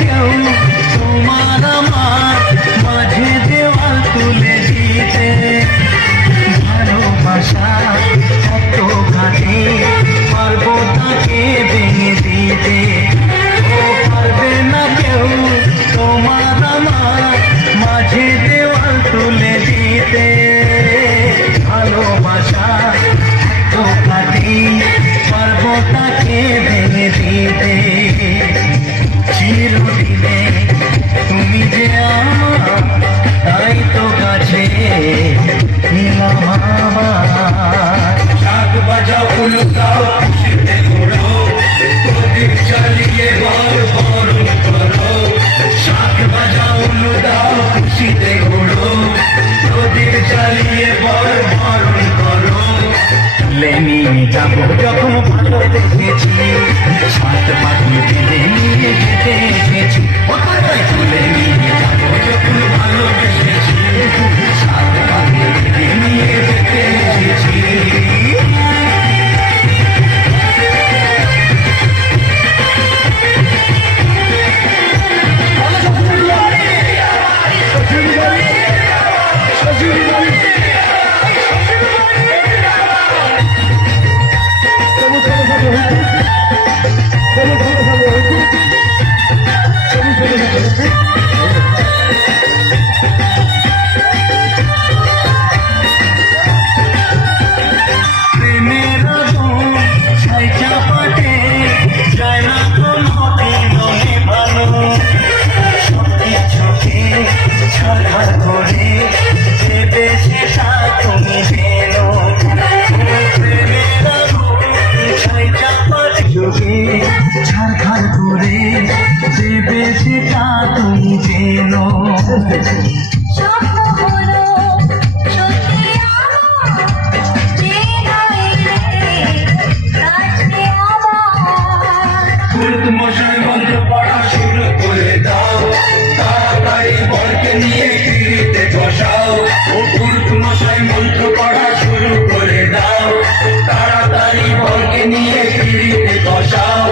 কেউ তোমার আমার মাঝে দেওয়াল তুলে দিতে। ভালোবাসা কত ঘাটে পারবো তাকে ভেঙে দিতে। ও পারবে না কেউ তোমার আমার মাঝে দেওয়াল তুলে দিতে। ভালোবাসা কত ঘাটে পারবো তাকে ভেঙে দিতে। চিরদিনে তুমি যে আমার তাই তো কাছে নিলাম আবার। শাক বাজাও উলুকাও খুশিতে ঘোরো, প্রদীপ জ্বালিয়ে বরণ করো। শাক বাজাও উলুকাও খুশিতে ঘোরো, প্রদীপ জ্বালিয়ে বরণ করো। তুলে নিয়ে যাবো যখন ভালোবেসেছি, সাত পাখি দিলে নিয়ে যেতে এসেছি। তুলে নিয়ে যাবো যখন ভালোবেসেছি, সাত পাখি দিলে নিয়ে যেতে এসেছি। ছাড়খাড় করে দেবে সেটা তুমি যেন। মশাই মন্ত্র পড়া শুরু করে দাও, তাড়াতাড়ি বরকে নিয়ে পিড়িতে বসাও। ও পুরুত মশাই মন্ত্র পড়া শুরু করে দাও, তাড়াতাড়ি বরকে নিয়ে পিড়িতে বসাও।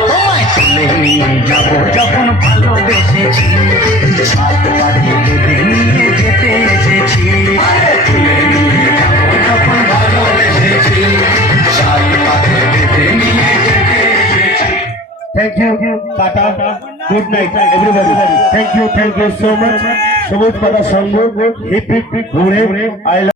তুলে নিয়ে যাবো যখন ভালোবেসেছি, সাত পাখি দিলে নিয়ে যেতে এসেছি। তুলে নিয়ে যাবো যখন ভালোবেসেছি, সাত পাখি দিলে নিয়ে যেতে এসেছি। Thank you, Tata. Good night, everybody. Thank you so much. সবুজ পাতা সংঘ, হিপ হিপ ঘুরে, I love